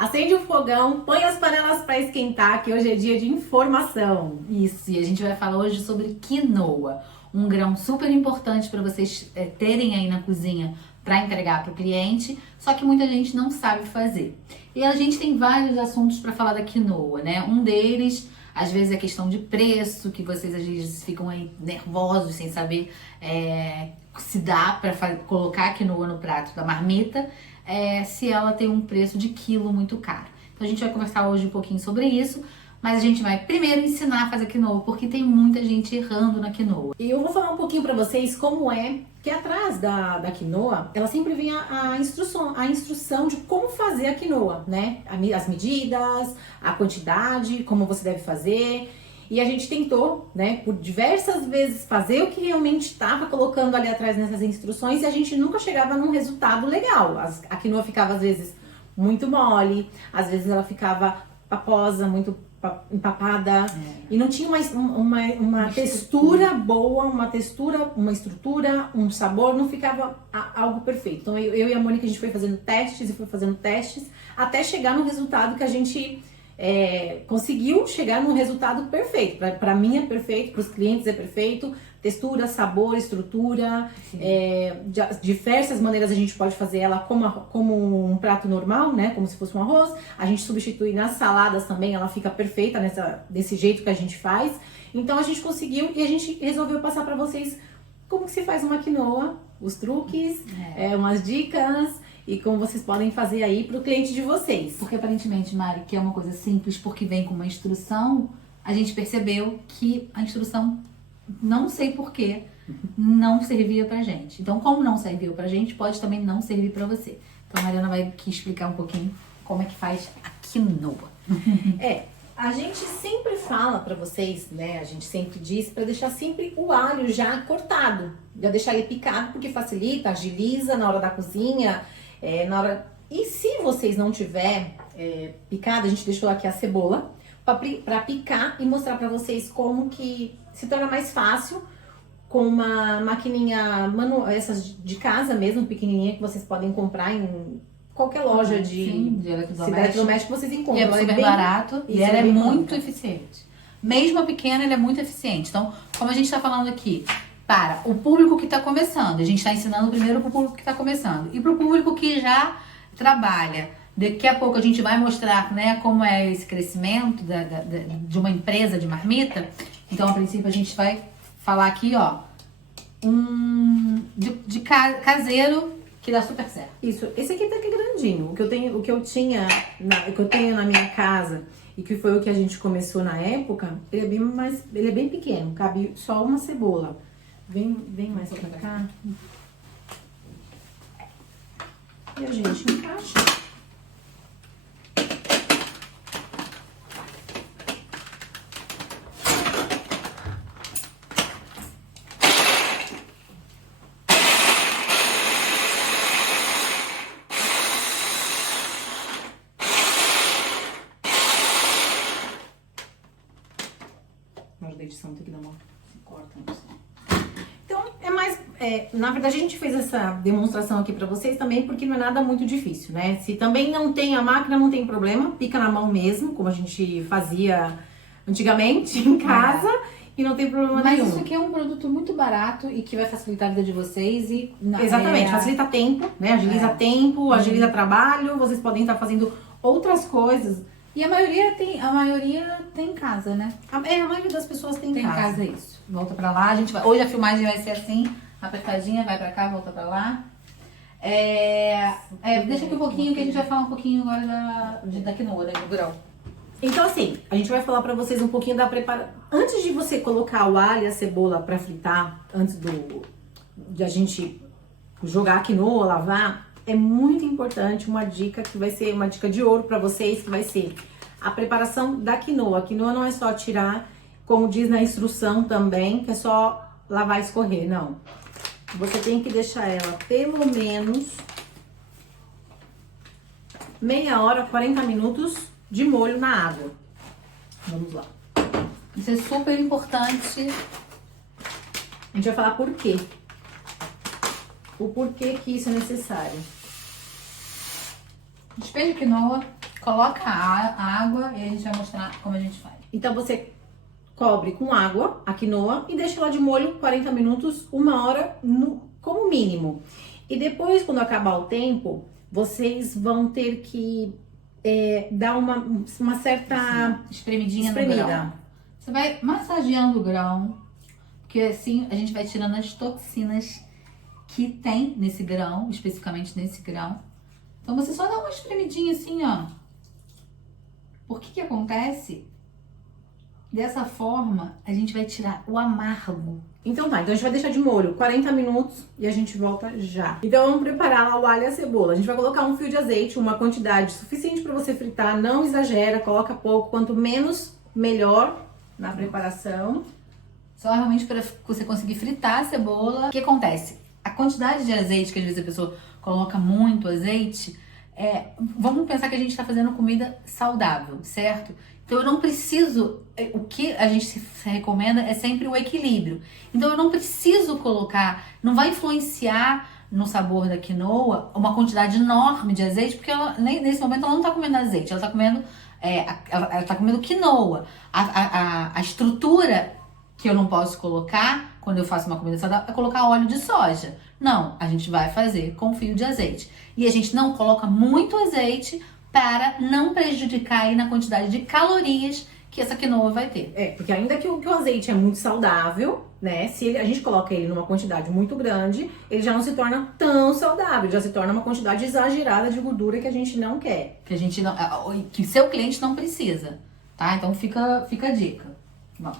Acende o fogão, põe as panelas para esquentar, que hoje é dia de informação. Isso, e a gente vai falar hoje sobre quinoa, um grão super importante para vocês terem aí na cozinha para entregar para o cliente, só que muita gente não sabe fazer. E a gente tem vários assuntos para falar da quinoa, né? Um deles, às vezes, é questão de preço, que vocês às vezes ficam aí nervosos sem saber se dá para colocar a quinoa no prato da marmita, se ela tem um preço de quilo muito caro. Então a gente vai conversar hoje um pouquinho sobre isso, mas a gente vai primeiro ensinar a fazer quinoa, porque tem muita gente errando na quinoa. E eu vou falar um pouquinho para vocês como é que atrás da quinoa, ela sempre vem a instrução de como fazer a quinoa, né? As medidas, a quantidade, como você deve fazer. E a gente tentou, né, por diversas vezes fazer o que realmente estava colocando ali atrás nessas instruções e a gente nunca chegava num resultado legal. A quinoa ficava às vezes muito mole, às vezes ela ficava paposa, muito empapada e não tinha uma textura boa, uma estrutura, um sabor, não ficava algo perfeito. Então eu e a Mônica, a gente foi fazendo testes até chegar no resultado que a gente conseguiu chegar num resultado perfeito. Para mim é perfeito, para os clientes é perfeito. Textura, sabor, estrutura, de diversas maneiras a gente pode fazer ela como um prato normal, né? Como se fosse um arroz. A gente substitui nas saladas também, ela fica perfeita desse jeito que a gente faz. Então a gente conseguiu e a gente resolveu passar para vocês como que se faz uma quinoa, os truques, umas dicas e como vocês podem fazer aí para o cliente de vocês. Porque aparentemente, Mari, que é uma coisa simples porque vem com uma instrução, a gente percebeu que a instrução, não sei porquê, não servia pra gente. Então, como não serviu pra gente, pode também não servir pra você. Então, a Mariana vai aqui explicar um pouquinho como é que faz a quinoa. A gente sempre fala pra vocês, né? A gente sempre diz pra deixar sempre o alho já cortado. Já deixar ele picado, porque facilita, agiliza na hora da cozinha, E se vocês não tiver picado, a gente deixou aqui a cebola pra picar e mostrar pra vocês como que se torna mais fácil com uma maquininha manual, essas de casa mesmo, pequenininha, que vocês podem comprar em qualquer loja de eletrodoméstico que vocês encontram. E é super barato e ela é muito eficiente. eficiente. Mesmo a pequena, ela é muito eficiente. Então, como a gente tá falando aqui, para o público que está começando, a gente está ensinando primeiro para o público que está começando e para o público que já trabalha. Daqui a pouco a gente vai mostrar, né, como é esse crescimento de uma empresa de marmita. Então, a princípio, a gente vai falar aqui, ó, de caseiro que dá super certo. Isso, esse aqui tá aqui grandinho. O que eu tenho na minha casa e que foi o que a gente começou na época, ele é bem pequeno, cabe só uma cebola. Vem mais pra cá. E a gente encaixa. Na hora da edição tem que dar uma... Se corta, não sei. Então, na verdade, a gente fez essa demonstração aqui pra vocês também porque não é nada muito difícil, né? Se também não tem a máquina, não tem problema, pica na mão mesmo, como a gente fazia antigamente em casa, e não tem problema nenhum. Mas isso aqui é um produto muito barato e que vai facilitar a vida de vocês e... Exatamente, facilita tempo, né? Agiliza tempo, agiliza trabalho, vocês podem estar fazendo outras coisas. E a maioria tem em casa, né? A maioria das pessoas tem em casa. Isso. Volta pra lá, hoje a filmagem vai ser assim, apertadinha, vai pra cá, volta pra lá. Deixa aqui um pouquinho que a gente vai falar um pouquinho agora da quinoa, do grão. Então assim, a gente vai falar pra vocês um pouquinho da preparação. Antes de você colocar o alho e a cebola pra fritar, antes de a gente jogar a quinoa, lavar, é muito importante uma dica que vai ser uma dica de ouro pra vocês, que vai ser a preparação da quinoa. A quinoa não é só tirar, como diz na instrução também, que é só lavar e escorrer, não. Você tem que deixar ela pelo menos meia hora, 40 minutos de molho na água. Vamos lá. Isso é super importante. A gente vai falar por quê. O porquê que isso é necessário. Despeja a quinoa. Coloca a água e a gente vai mostrar como a gente faz. Então você cobre com água a quinoa e deixa ela de molho 40 minutos, 1 hora como mínimo. E depois, quando acabar o tempo, vocês vão ter que dar uma certa espremidinha no grão. Você vai massageando o grão, porque assim a gente vai tirando as toxinas que tem nesse grão, especificamente nesse grão. Então você só dá uma espremidinha assim, ó. Por que acontece? Dessa forma, a gente vai tirar o amargo. Então tá, então a gente vai deixar de molho 40 minutos e a gente volta já. Então vamos preparar lá o alho e a cebola. A gente vai colocar um fio de azeite, uma quantidade suficiente para você fritar, não exagera, coloca pouco, quanto menos, melhor na preparação. Só realmente para você conseguir fritar a cebola. O que acontece? A quantidade de azeite que às vezes a pessoa coloca muito azeite, vamos pensar que a gente está fazendo comida saudável, certo? Então eu não preciso, o que a gente se recomenda é sempre o equilíbrio. Então eu não preciso colocar, não vai influenciar no sabor da quinoa uma quantidade enorme de azeite, porque ela, nesse momento ela não está comendo azeite, ela está comendo, ela tá comendo quinoa. A estrutura que eu não posso colocar quando eu faço uma comida saudável é colocar óleo de soja. Não, a gente vai fazer com fio de azeite. E a gente não coloca muito azeite para não prejudicar aí na quantidade de calorias que essa quinoa vai ter. Porque ainda que o azeite é muito saudável, né? Se a gente coloca ele numa quantidade muito grande, ele já não se torna tão saudável, já se torna uma quantidade exagerada de gordura que a gente não quer. Que a gente não, que seu cliente não precisa, tá? Então fica a dica. Bom,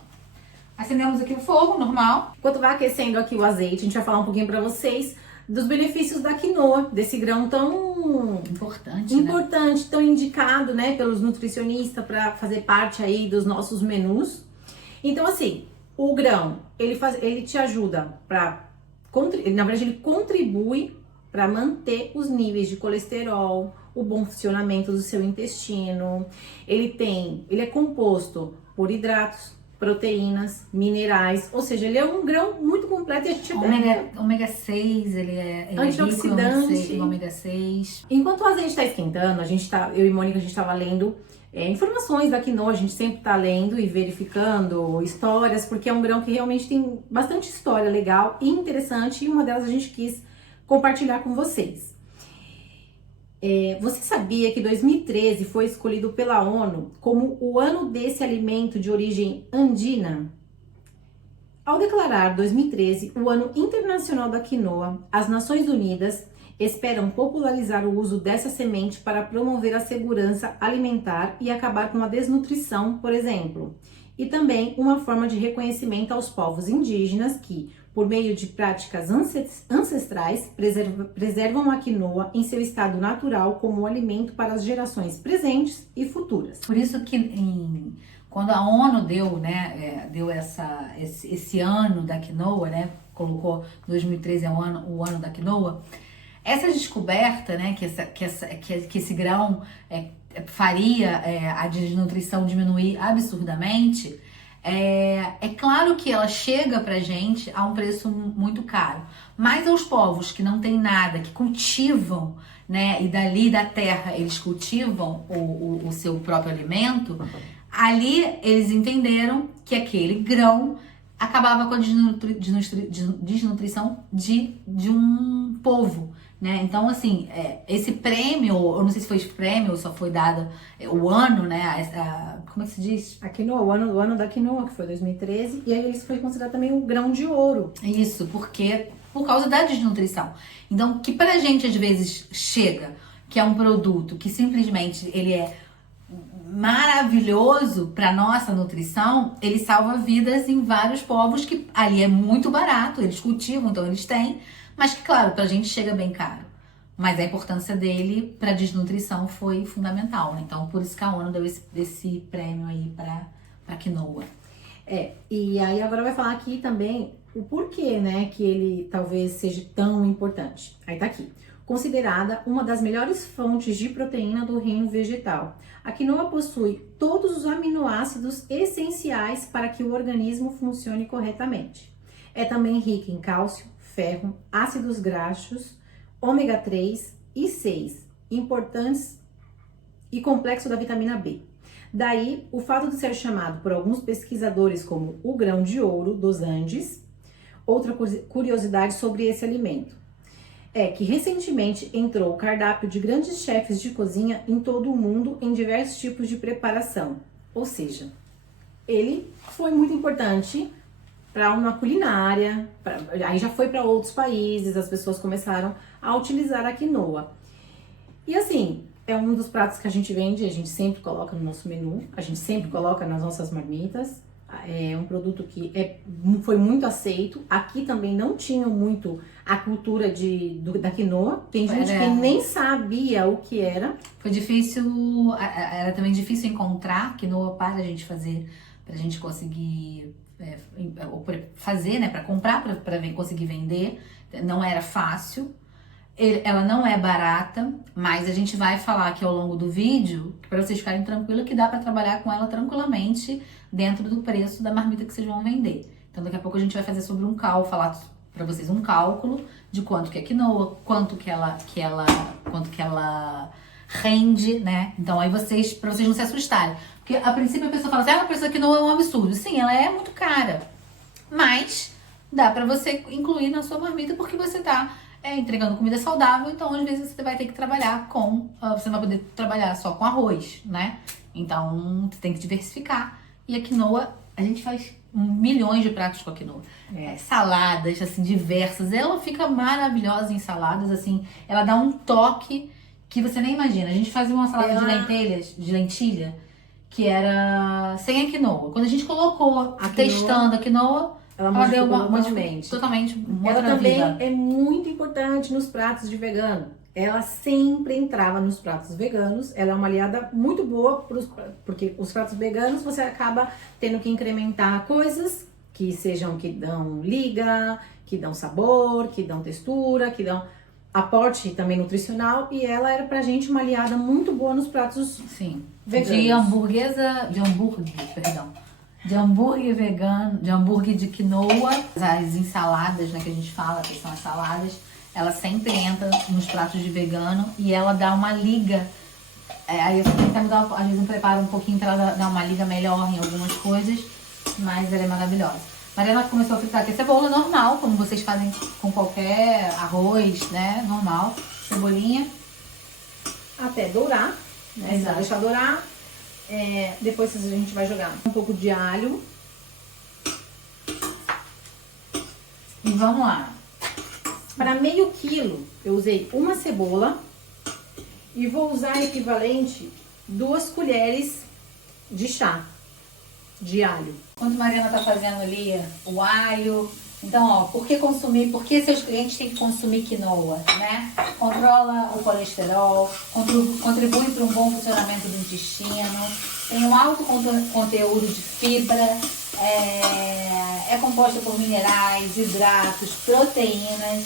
acendemos aqui o fogo normal. Enquanto vai aquecendo aqui o azeite, a gente vai falar um pouquinho pra vocês dos benefícios da quinoa, desse grão tão importante, tão indicado, né, pelos nutricionistas para fazer parte aí dos nossos menus. Então, assim, o grão, ele te ajuda na verdade, ele contribui para manter os níveis de colesterol, o bom funcionamento do seu intestino. Ele é composto por hidratos, proteínas, minerais, ou seja, ele é um grão muito completo e a gente ômega 6, ele é antioxidante, em ômega 6. Enquanto o azeite está esquentando, eu e Mônica, a gente estava lendo informações da quinoa, a gente sempre está lendo e verificando histórias, porque é um grão que realmente tem bastante história legal e interessante, e uma delas a gente quis compartilhar com vocês. Você sabia que 2013 foi escolhido pela ONU como o ano desse alimento de origem andina? Ao declarar 2013 o Ano Internacional da Quinoa, as Nações Unidas esperam popularizar o uso dessa semente para promover a segurança alimentar e acabar com a desnutrição, por exemplo. E também uma forma de reconhecimento aos povos indígenas que, por meio de práticas ancestrais, preservam a quinoa em seu estado natural como alimento para as gerações presentes e futuras. Por isso que quando a ONU deu esse ano da quinoa, né, colocou 2013 é o ano da quinoa, essa descoberta, né, que esse grão faria a desnutrição diminuir absurdamente, é claro que ela chega pra gente a um preço muito caro, mas aos povos que não tem nada, que cultivam, né, e dali da terra eles cultivam o seu próprio alimento, ali eles entenderam que aquele grão acabava com a desnutrição de um povo, né? Então, assim, esse prêmio, eu não sei se foi prêmio ou só foi dado o ano, né? Como é que se diz? A quinoa, o ano da quinoa, que foi 2013, e aí isso foi considerado também o grão de ouro. Isso, por causa da desnutrição. Então, que pra gente às vezes chega, que é um produto que simplesmente ele é maravilhoso para nossa nutrição, ele salva vidas em vários povos que ali é muito barato, eles cultivam, então eles têm, mas que claro, pra gente chega bem caro. Mas a importância dele para desnutrição foi fundamental, né? Então por isso que a ONU deu esse prêmio aí para quinoa. E aí agora vai falar aqui também o porquê, né, que ele talvez seja tão importante. Aí tá aqui. Considerada uma das melhores fontes de proteína do reino vegetal. A quinoa possui todos os aminoácidos essenciais para que o organismo funcione corretamente. É também rica em cálcio, ferro, ácidos graxos, ômega 3 e 6, importantes e complexo da vitamina B. Daí, o fato de ser chamado por alguns pesquisadores como o grão de ouro dos Andes. Outra curiosidade sobre esse alimento é que recentemente entrou o cardápio de grandes chefes de cozinha em todo o mundo em diversos tipos de preparação. Ou seja, ele foi muito importante para uma culinária, aí já foi para outros países, as pessoas começaram a utilizar a quinoa. E assim, é um dos pratos que a gente vende, a gente sempre coloca no nosso menu, a gente sempre coloca nas nossas marmitas. É um produto que foi muito aceito. Aqui também não tinham muito a cultura da quinoa. Tem gente que nem sabia o que era. Foi difícil, era também difícil encontrar quinoa para a gente fazer, para a gente conseguir fazer, né, para comprar, para conseguir vender. Não era fácil. Ela não é barata, mas a gente vai falar aqui ao longo do vídeo, para vocês ficarem tranquilos, que dá para trabalhar com ela tranquilamente dentro do preço da marmita que vocês vão vender. Então daqui a pouco a gente vai fazer sobre falar para vocês um cálculo de quanto que é quinoa, quanto que ela rende, né? Então aí para vocês não se assustarem. Porque a princípio a pessoa fala assim, o preço da quinoa é um absurdo. Sim, ela é muito cara, mas dá para você incluir na sua marmita porque você tá entregando comida saudável, então às vezes você vai ter que trabalhar você não vai poder trabalhar só com arroz, né? Então você tem que diversificar. E a quinoa, a gente faz milhões de pratos com a quinoa. Saladas, assim, diversas. Ela fica maravilhosa em saladas, assim. Ela dá um toque que você nem imagina. A gente fazia uma salada de lentilha, que era sem a quinoa. Quando a gente colocou, testando a quinoa, ela deu totalmente ela também é muito importante nos pratos de vegano. Ela sempre entrava nos pratos veganos. Ela é uma aliada muito boa porque os pratos veganos você acaba tendo que incrementar coisas que dão liga, que dão sabor, que dão textura, que dão aporte também nutricional. E ela era pra gente uma aliada muito boa nos pratos veganos. De hambúrguer vegano, de hambúrguer de quinoa, as ensaladas, né, que a gente fala, que são as saladas, ela sempre entra nos pratos de vegano e ela dá uma liga. Aí eu tento dar, às vezes, um preparo um pouquinho pra ela dar uma liga melhor em algumas coisas, mas ela é maravilhosa. Mariana começou a fritar aqui a cebola normal, como vocês fazem com qualquer arroz, né, normal, cebolinha. Até dourar, né, exato. Deixar dourar. Depois a gente vai jogar um pouco de alho. E vamos lá. Para meio quilo, eu usei uma cebola e vou usar equivalente 2 colheres de chá de alho. Enquanto a Mariana tá fazendo ali o alho, então, por que seus clientes têm que consumir quinoa, né? Controla o colesterol, contribui para um bom funcionamento do intestino, tem um alto conteúdo de fibra, é composta por minerais, hidratos, proteínas,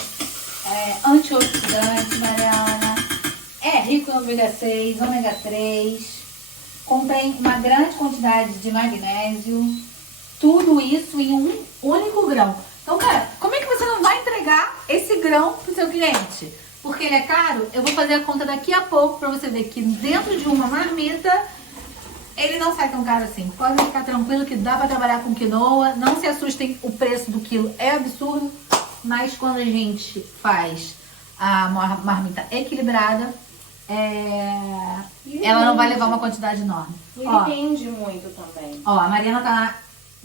antioxidantes, Mariana, é rico em ômega 6, ômega 3, contém uma grande quantidade de magnésio, tudo isso em um único grão. Então, cara, como é que você não vai entregar esse grão pro seu cliente? Porque ele é caro? Eu vou fazer a conta daqui a pouco pra você ver que dentro de uma marmita ele não sai tão caro assim. Pode ficar tranquilo que dá pra trabalhar com quinoa. Não se assustem, o preço do quilo é absurdo, mas quando a gente faz a marmita equilibrada, ela não vai levar uma quantidade enorme. E rende muito também. Ó, a Mariana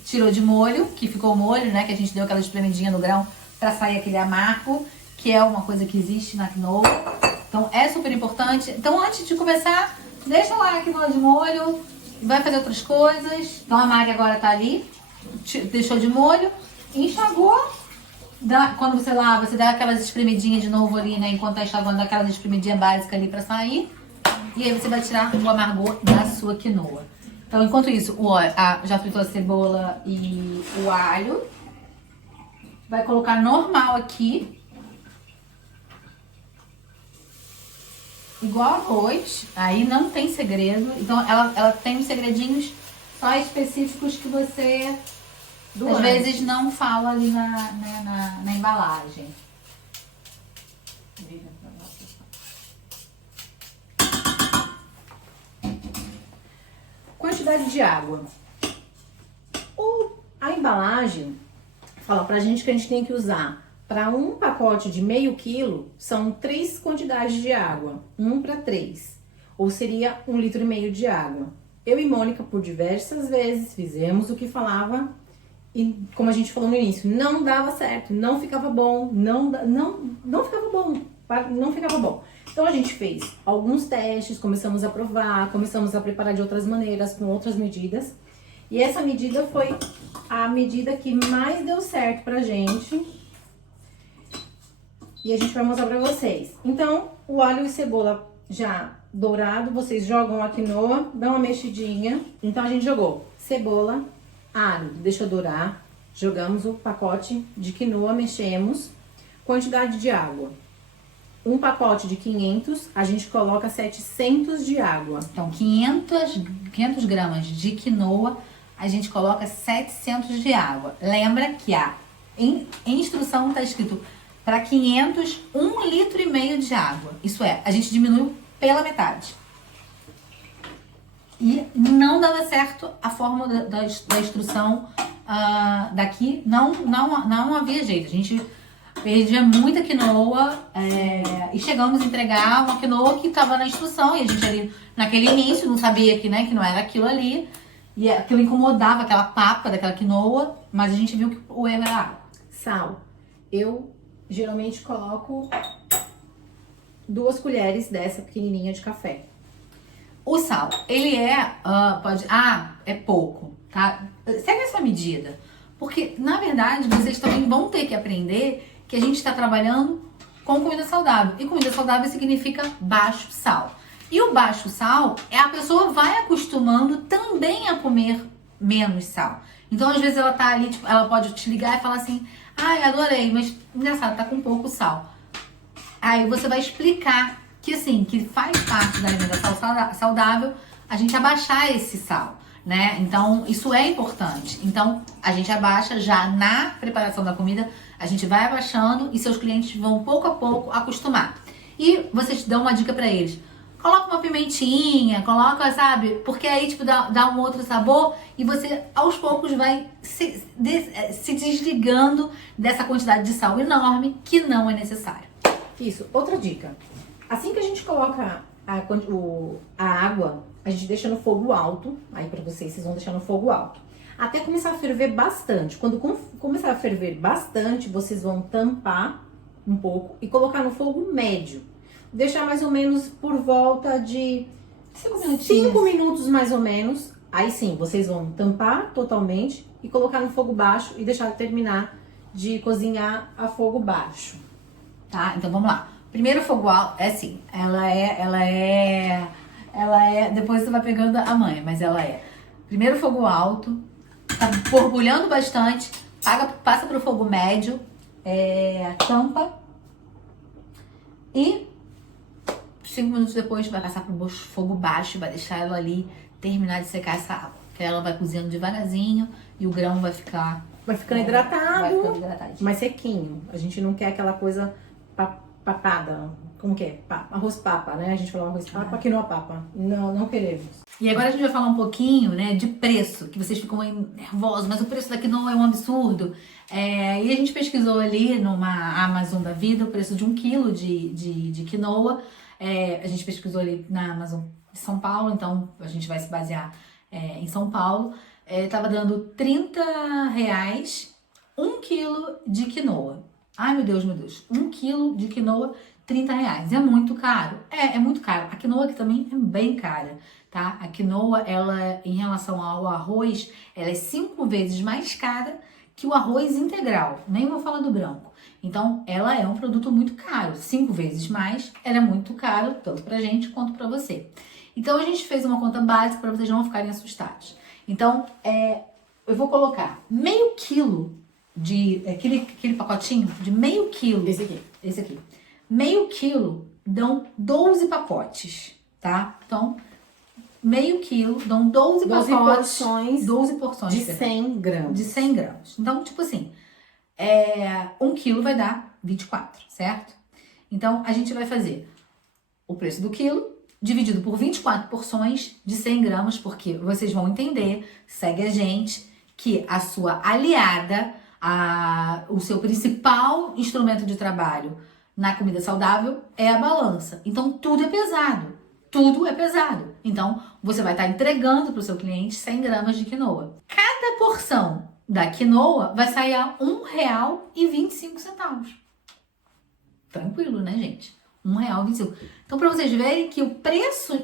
tirou de molho, que ficou molho, né? Que a gente deu aquela espremidinha no grão pra sair aquele amargo, que é uma coisa que existe na quinoa. Então é super importante. Então antes de começar, deixa lá a quinoa de molho, vai fazer outras coisas. Então a Mari agora tá ali, deixou de molho, enxagou. Quando você lava, você dá aquelas espremidinhas de novo ali, né? Enquanto tá enxaguando, dá aquelas espremidinhas básicas ali pra sair. E aí você vai tirar o amargor da sua quinoa. Então, enquanto isso, já fritou a cebola e o alho. Vai colocar normal aqui. Igual arroz. Aí não tem segredo. Então, ela tem uns segredinhos só específicos que você, às vezes, não fala ali na embalagem. quantidade de água. A embalagem fala pra gente que a gente tem que usar para um pacote de meio quilo, são 3 quantidades de água, 1 para 3, ou seria 1,5 litro de água. Eu e Mônica, por diversas vezes, fizemos o que falava e, como a gente falou no início, não dava certo, não ficava bom, não ficava bom, não ficava bom. Então a gente fez alguns testes, começamos a provar, começamos a preparar de outras maneiras, com outras medidas. E essa medida foi a medida que mais deu certo pra gente. E a gente vai mostrar pra vocês. Então, o alho e cebola já dourado, vocês jogam a quinoa, dão uma mexidinha. Então, a gente jogou cebola, alho, deixa dourar. Jogamos o pacote de quinoa, mexemos. Quantidade de água. Um pacote de 500, a gente coloca 700 de água. Então, 500 gramas de quinoa, a gente coloca 700 de água. Lembra que em instrução está escrito para 500, 1,5 litro de água. Isso é, a gente diminui pela metade. E não dava certo a forma da instrução daqui, não havia jeito. A gente perdia muita quinoa e chegamos a entregar uma quinoa que estava na instrução. E a gente ali, naquele início, não sabia que não era aquilo ali. E aquilo incomodava aquela papa daquela quinoa, mas a gente viu que o erro era sal. Eu geralmente coloco 2 colheres dessa pequenininha de café. O sal, ele é pouco, tá? Segue essa medida, porque na verdade vocês também vão ter que aprender que a gente está trabalhando com comida saudável. E comida saudável significa baixo sal. E o baixo sal, a pessoa vai acostumando também a comer menos sal. Então, às vezes, ela tá ali, tipo, ela pode te ligar e falar assim, ai, adorei, mas engraçado, tá com pouco sal. Aí você vai explicar que, assim, que faz parte da alimentação saudável a gente abaixar esse sal, né? Então, isso é importante. Então, a gente abaixa já na preparação da comida, a gente vai abaixando e seus clientes vão, pouco a pouco, acostumar. E vocês dão uma dica pra eles. Coloca uma pimentinha, coloca, sabe? Porque aí, tipo, dá um outro sabor e você, aos poucos, vai se desligando dessa quantidade de sal enorme que não é necessário. Isso. Outra dica. Assim que a gente coloca a água, a gente deixa no fogo alto. Aí, pra vocês vão deixar no fogo alto. Até começar a ferver bastante. Quando começar a ferver bastante, vocês vão tampar um pouco e colocar no fogo médio. Deixar mais ou menos por volta de 5 minutos mais ou menos. Aí sim, vocês vão tampar totalmente e colocar no fogo baixo e deixar terminar de cozinhar a fogo baixo. Tá? Então vamos lá. Primeiro fogo alto, é assim, ela é, depois você vai pegando a manha, mas ela é. Primeiro fogo alto, tá borbulhando bastante, passa pro fogo médio, tampa e 5 minutos depois vai passar pro fogo baixo, vai deixar ela ali terminar de secar essa água. Que ela vai cozinhando devagarzinho e o grão vai ficar... Vai ficando hidratado, vai ficando hidratadinho. Mas sequinho. A gente não quer aquela coisa papada. Como que é? Arroz papa, né? A gente fala arroz papa, quinoa papa. Não queremos. E agora a gente vai falar um pouquinho, né, de preço, que vocês ficam aí nervosos, mas o preço daqui não é um absurdo. E a gente pesquisou ali numa Amazon da vida o preço de 1 quilo de quinoa. A gente pesquisou ali na Amazon de São Paulo, então a gente vai se basear em São Paulo. Tava dando R$30 1 quilo de quinoa. Ai, meu Deus, 1 quilo de quinoa, R$30. É muito caro? É muito caro. A quinoa aqui também é bem cara, tá? A quinoa, ela, em relação ao arroz, ela é 5 vezes mais cara que o arroz integral. Nem vou falar do branco. Então, ela é um produto muito caro. 5 vezes mais, ela é muito caro, tanto pra gente quanto pra você. Então, a gente fez uma conta básica para vocês não ficarem assustados. Então, eu vou colocar meio quilo de... aquele pacotinho de meio quilo. Esse aqui. Meio quilo dão 12 pacotes, tá? Então, meio quilo dão 12 pacotes. 12 porções. De 100 gramas. De 100 gramas. Então, tipo assim, 1 quilo vai dar 24, certo? Então, a gente vai fazer o preço do quilo dividido por 24 porções de 100 gramas, porque vocês vão entender, segue a gente, que a sua aliada, o seu principal instrumento de trabalho na comida saudável é a balança. Então, tudo é pesado. Tudo é pesado. Então, você vai estar entregando para o seu cliente 100 gramas de quinoa. Cada porção da quinoa vai sair a R$1,25. Tranquilo, né, gente? R$1,25. Então, para vocês verem que o preço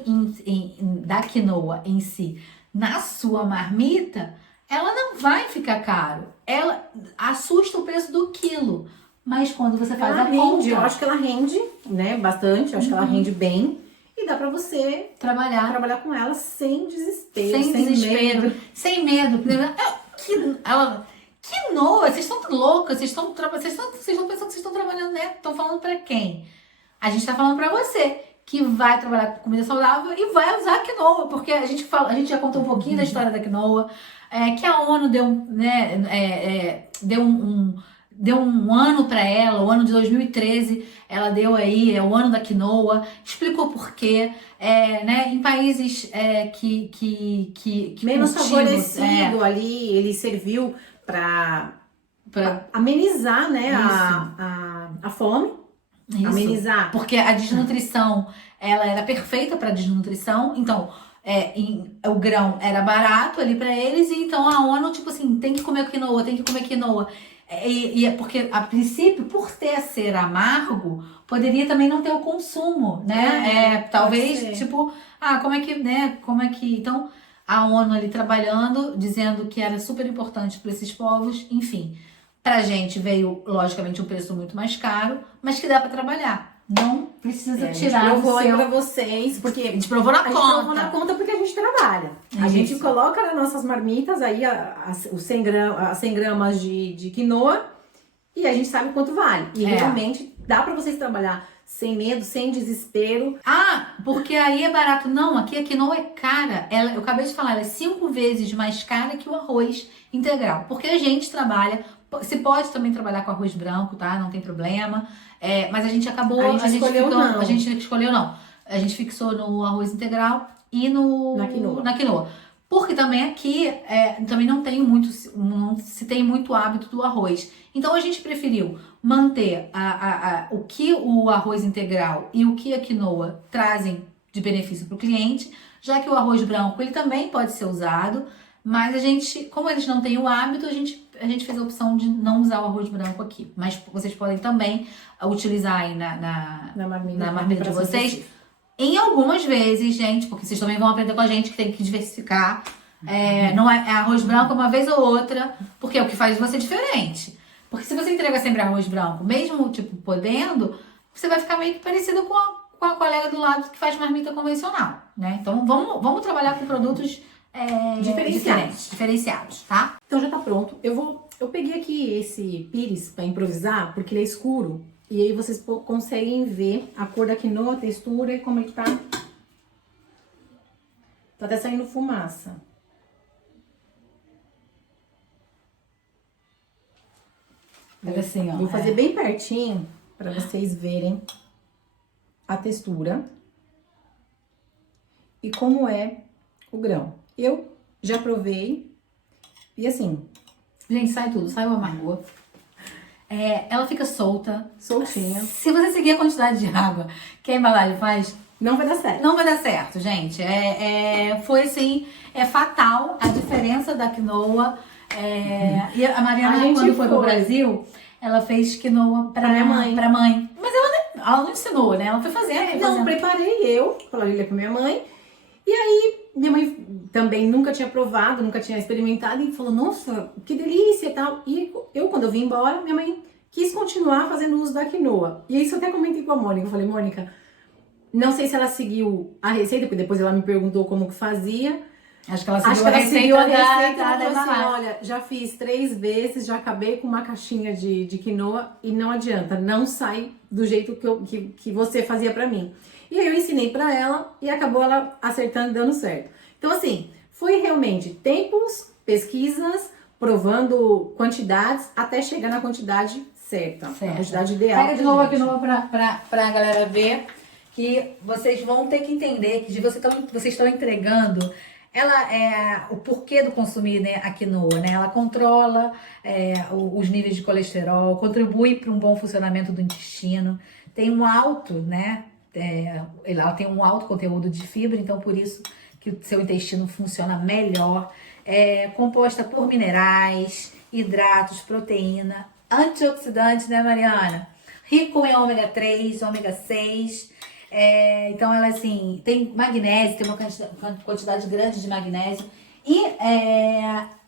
da quinoa em si, na sua marmita, ela não vai ficar caro. Ela assusta o preço do quilo. Mas quando você faz Ela a rende, conta... eu acho que ela rende, né, bastante. Eu acho que ela rende bem. E dá pra você trabalhar com ela sem desespero. Sem desespero. Medo. Sem medo. Quinoa, vocês estão loucas, vocês estão pensando que vocês estão trabalhando, né? Estão falando pra quem? A gente tá falando pra você, que vai trabalhar com comida saudável e vai usar a quinoa, porque a gente já contou um pouquinho da história da quinoa, que a ONU deu, né, deu um ano para ela, o ano de 2013, ela deu aí, o ano da quinoa, explicou por quê, né, em países que menos cultivam, favorecido ali, ele serviu para amenizar, né, a fome, isso. Amenizar. Porque a desnutrição, ela era perfeita para desnutrição, então o grão era barato ali para eles, e então a ONU, tipo assim, tem que comer quinoa, tem que comer quinoa. E é porque, a princípio, por ser amargo, poderia também não ter o consumo, né? Talvez, tipo, como é que, né? Como é que... Então, a ONU ali trabalhando, dizendo que era super importante para esses povos, enfim. Pra gente veio, logicamente, um preço muito mais caro, mas que dá para trabalhar. Não precisa tirar do seu... aí pra vocês, porque a gente provou na conta. A gente provou na conta porque a gente trabalha. A gente coloca nas nossas marmitas aí os 100 gramas de quinoa e a gente sabe quanto vale. E realmente dá pra vocês trabalhar sem medo, sem desespero. Porque aí é barato. Não, aqui a quinoa é cara. Eu acabei de falar, ela é 5 vezes mais cara que o arroz integral. Porque a gente trabalha... Você pode também trabalhar com arroz branco, tá? Não tem problema. Mas a gente acabou... A gente escolheu não. A gente fixou no arroz integral e na quinoa. Porque também aqui também não se tem muito hábito do arroz. Então a gente preferiu manter o que o arroz integral e o que a quinoa trazem de benefício para o cliente, já que o arroz branco ele também pode ser usado, mas a gente, como eles não têm o hábito, a gente fez a opção de não usar o arroz branco aqui. Mas vocês podem também utilizar aí na marmita de vocês. Em algumas vezes, gente, porque vocês também vão aprender com a gente que tem que diversificar. Não é arroz branco uma vez ou outra, porque é o que faz você diferente. Porque se você entrega sempre arroz branco, mesmo tipo podendo, você vai ficar meio que parecido com a colega do lado que faz marmita convencional, né? Então vamos trabalhar com produtos diferenciados, tá? Então já tá pronto. Eu peguei aqui esse pires para improvisar, porque ele é escuro. E aí vocês conseguem ver a cor da quinoa, a textura e como ele tá. Tá até saindo fumaça. Assim, ó, vou fazer bem pertinho para vocês verem a textura e como é o grão. Eu já provei e assim... Gente, sai tudo, sai o amargor. Ela fica soltinha. Se você seguir a quantidade de água que a embalagem faz, não vai dar certo. Não vai dar certo, gente. Foi assim, fatal a diferença da quinoa. E a Mariana, quando foi pro Brasil, ela fez quinoa pra minha mãe. Mas ela não ensinou, né? Ela foi fazendo. Não, preparei eu, falei pra minha mãe. E aí, minha mãe também nunca tinha provado, nunca tinha experimentado e falou, nossa, que delícia e tal. E eu, quando eu vim embora, minha mãe quis continuar fazendo uso da quinoa. E isso eu até comentei com a Mônica. Eu falei, Mônica, não sei se ela seguiu a receita, porque depois ela me perguntou como que fazia. Acho que ela seguiu a receita da assim, olha, já fiz 3 vezes, já acabei com uma caixinha de quinoa e não adianta, não sai do jeito que você fazia pra mim. E aí eu ensinei pra ela e acabou ela acertando e dando certo. Então assim, foi realmente tempos, pesquisas, provando quantidades até chegar na quantidade certa. A quantidade ideal. Pega de novo a quinoa pra galera ver que vocês vão ter que entender que vocês estão entregando. Ela é o porquê do consumir, né, a quinoa, né? Ela controla os níveis de colesterol, contribui para um bom funcionamento do intestino, tem um alto, né? Ela tem um alto conteúdo de fibra, então por isso que o seu intestino funciona melhor. É composta por minerais, hidratos, proteína, antioxidantes, né, Mariana? Rico em ômega 3, ômega 6. Então ela assim, tem magnésio, tem uma quantidade grande de magnésio. E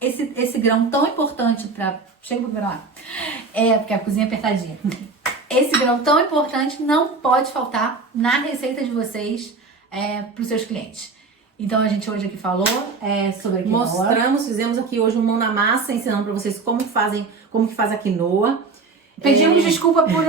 esse grão tão importante para... Chega pro primeiro lá. Porque a cozinha é apertadinha. Esse grão tão importante não pode faltar na receita de vocês para os seus clientes. Então a gente hoje aqui falou sobre a quinoa. Fizemos aqui hoje um mão na massa, ensinando para vocês como que faz a quinoa. Pedimos desculpa por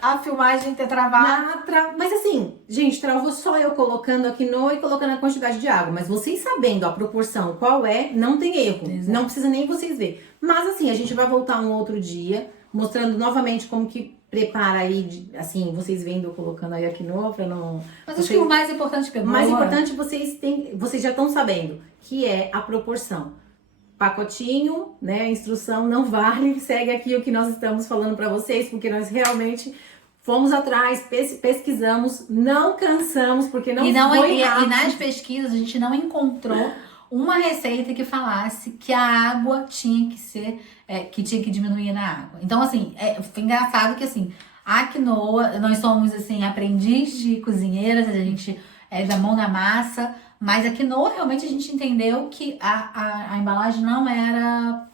a filmagem ter travado. Mas assim, gente, travou só eu colocando a quinoa e colocando a quantidade de água. Mas vocês sabendo a proporção qual não tem erro. Exato. Não precisa nem vocês ver. Mas assim, a gente vai voltar um outro dia, mostrando novamente como que prepara aí, assim, vocês vendo eu colocando aí a quinoa pra não... Mas acho que o mais importante que O mais importante vocês já estão sabendo, que é a proporção. Pacotinho, né, a instrução não vale, segue aqui o que nós estamos falando para vocês, porque nós realmente fomos atrás, pesquisamos, não cansamos, porque não foi rápido. E nas pesquisas a gente não encontrou uma receita que falasse que a água tinha que ser, que tinha que diminuir na água. Então, assim, foi engraçado que, assim, a quinoa, nós somos, assim, aprendiz de cozinheiras, a gente é da mão na massa, mas a quinoa, realmente, a gente entendeu que a embalagem não era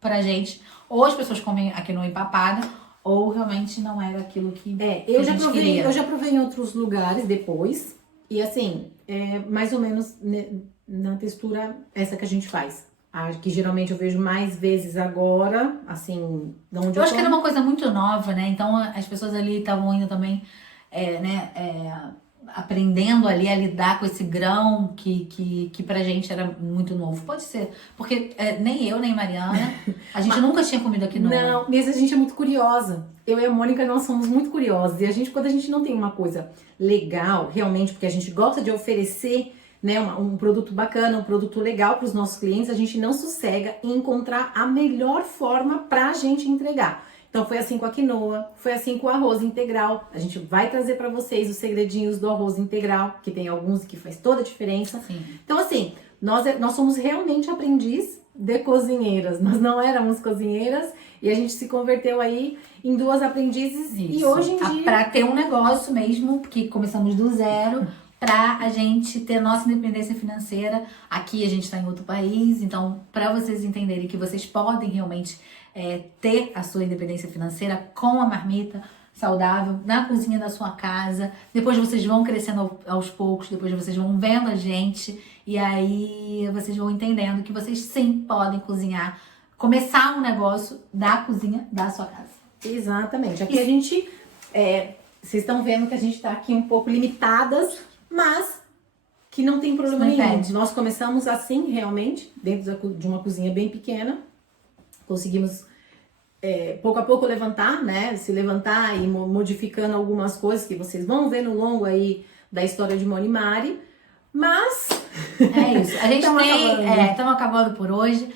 pra gente. Ou as pessoas comem a quinoa empapada, ou realmente não era aquilo que eu a já gente provei, queria. eu já provei em outros lugares depois, e assim, mais ou menos na textura essa que a gente faz. Que geralmente eu vejo mais vezes agora, assim, de onde Eu acho que era uma coisa muito nova, né? Então as pessoas ali estavam indo também, aprendendo ali a lidar com esse grão que pra gente era muito novo. Pode ser, porque nem eu, nem Mariana, a gente nunca tinha comido aqui no... Não, mas a gente é muito curiosa. Eu e a Mônica, nós somos muito curiosas. E quando a gente não tem uma coisa legal, realmente, porque a gente gosta de oferecer, né, um produto bacana, um produto legal para os nossos clientes, a gente não sossega em encontrar a melhor forma para a gente entregar. Então foi assim com a quinoa, foi assim com o arroz integral. A gente vai trazer para vocês os segredinhos do arroz integral, que tem alguns que faz toda a diferença. Sim. Então assim, nós somos realmente aprendiz de cozinheiras. Nós não éramos cozinheiras e a gente se converteu aí em duas aprendizes. Isso. E hoje em dia... Pra ter um negócio mesmo, porque começamos do zero, pra a gente ter nossa independência financeira. Aqui a gente tá em outro país, então pra vocês entenderem que vocês podem realmente ter a sua independência financeira com a marmita saudável, na cozinha da sua casa. Depois vocês vão crescendo aos poucos, depois vocês vão vendo a gente e aí vocês vão entendendo que vocês sim podem cozinhar, começar um negócio da cozinha da sua casa. Exatamente. Aqui a gente, vocês estão vendo que a gente tá aqui um pouco limitadas, mas que não tem problema nenhum. Nós começamos assim, realmente, dentro de uma cozinha bem pequena. Conseguimos, pouco a pouco, levantar, né? Se levantar e modificando algumas coisas que vocês vão ver no longo aí da história de Moni e Mari. Mas... É isso. A gente estamos acabando por hoje.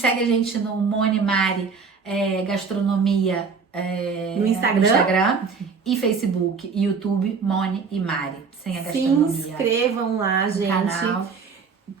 Segue a gente no Moni e Mari Gastronomia no Instagram e Facebook e YouTube, Moni e Mari, sem a gastronomia. Se inscrevam lá, gente. Canal.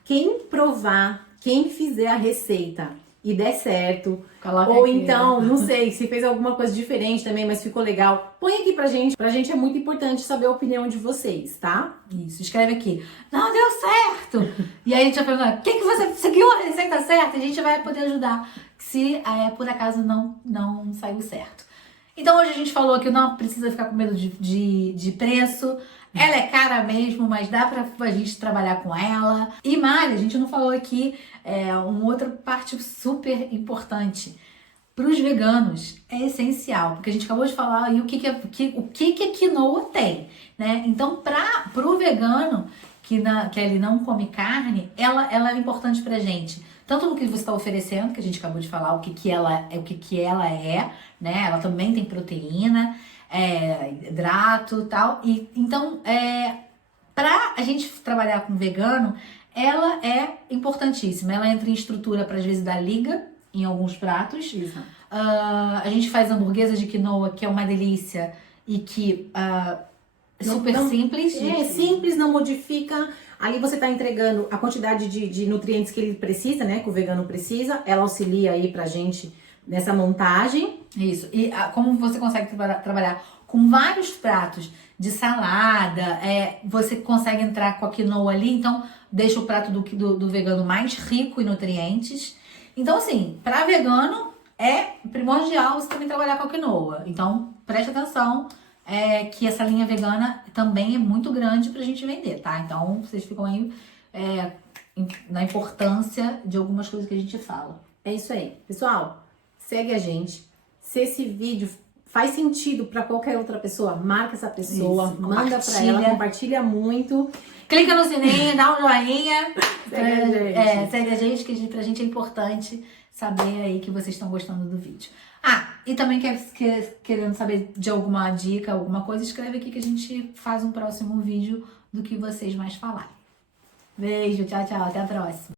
Quem provar, quem fizer a receita e der certo, Coloca ou aqui. então, não sei, se fez alguma coisa diferente também, mas ficou legal, põe aqui pra gente. Pra gente é muito importante saber a opinião de vocês, tá? Isso, escreve aqui. Não deu certo! E aí a gente vai perguntar, que você seguiu a receita certa? E a gente vai poder ajudar se por acaso não saiu certo. Então hoje a gente falou que não precisa ficar com medo de preço. Ela é cara mesmo, mas dá pra gente trabalhar com ela. E Mari, a gente não falou aqui uma outra parte super importante. Para os veganos é essencial, porque a gente acabou de falar aí o que a quinoa tem, né? Então, para o vegano que ele não come carne, ela é importante pra gente. Tanto no que você está oferecendo, que a gente acabou de falar, o que ela é, né? Ela também tem proteína. hidrato e tal. E, então, pra a gente trabalhar com vegano, ela é importantíssima. Ela entra em estrutura para, às vezes, dar liga em alguns pratos. Isso. A gente faz hamburguesa de quinoa, que é uma delícia e que é super simples. Simples, não modifica. Ali você tá entregando a quantidade de nutrientes que ele precisa, né? Que o vegano precisa. Ela auxilia aí pra gente nessa montagem. Isso. E como você consegue trabalhar com vários pratos de salada, você consegue entrar com a quinoa ali, então deixa o prato do vegano mais rico em nutrientes. Então, assim, para vegano é primordial você também trabalhar com a quinoa. Então, preste atenção que essa linha vegana também é muito grande pra gente vender, tá? Então, vocês ficam aí na importância de algumas coisas que a gente fala. É isso aí. Pessoal, segue a gente. Se esse vídeo faz sentido para qualquer outra pessoa, marca essa pessoa, Isso, manda para ela, compartilha muito. Clica no sininho, dá um joinha. Segue a gente. Segue a gente, que pra gente é importante saber aí que vocês estão gostando do vídeo. E também querendo saber de alguma dica, alguma coisa, escreve aqui que a gente faz um próximo vídeo do que vocês mais falarem. Beijo, tchau, tchau, até a próxima.